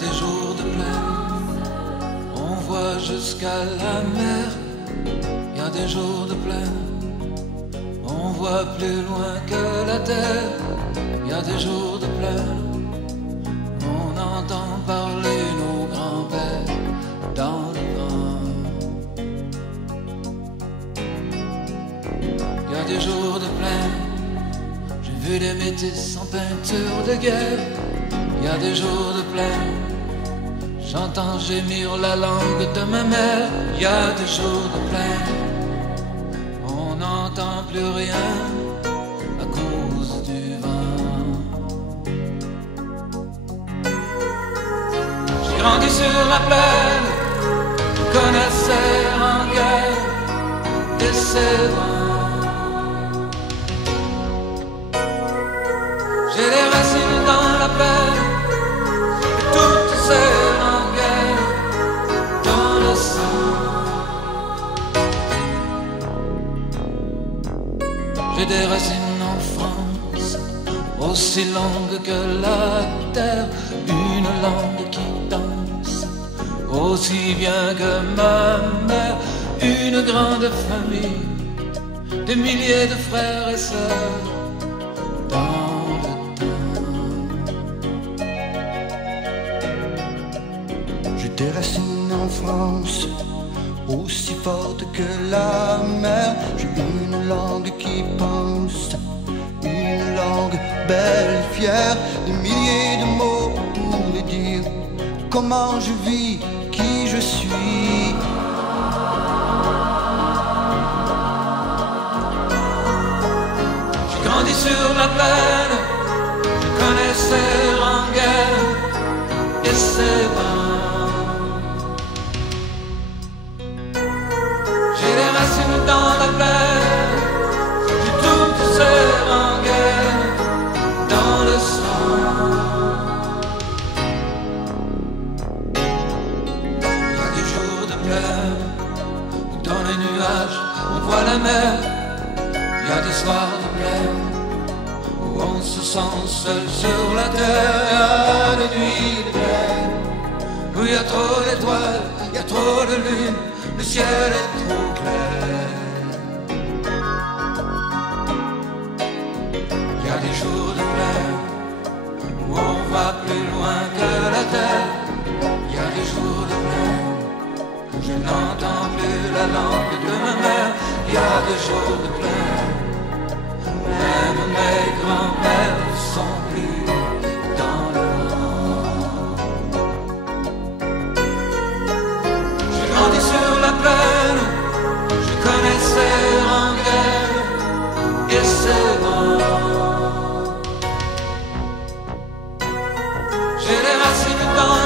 des jours de plaine, on voit jusqu'à la mer. Y a des jours de plaine, on voit plus loin que la terre. Y a des jours de plaine, on entend parler nos grands-pères dans le vent. Y a des jours de plaine, j'ai vu des métis en peinture de guerre. Y a des jours de plaine, j'entends gémir la langue de ma mère. Y a des jours de plaine, on n'entend plus rien à cause du vent. J'ai grandi sur la plaine, je connaissais en guerre et ses vents. J'ai les racines dans la plaine, toutes ces langueurs dans le sang. J'ai des racines en France, aussi longues que la terre, une langue qui danse, aussi bien que ma mère, une grande famille, des milliers de frères et sœurs. Des racines en France, aussi fortes que la mer. J'ai une langue qui pense, une langue belle et fière. Des milliers de mots pour me dire comment je vis, qui je suis. J'ai grandi sur la plaine, je connaissais Ranguel et ses vents. Dans la plaine, j'ai toutes ces langueurs dans le sang. Il y a des jours de plaine où dans les nuages on voit la mer. Il y a des soirs de plaine où on se sent seul sur la terre. Il y a des nuits de plaine où il y a trop d'étoiles, il y a trop de lune, le ciel est trop clair. Il y a des jours de plaine où on voit plus loin que la terre. Il y a des jours de plaine où je n'entends plus la langue de ma mère. Il y a des jours de plaine, même mes grands-mères ne sont plus dans le vent. J'ai grandi sur la plaine, je connaissais Ranguel et ses vents. J'ai les racines dans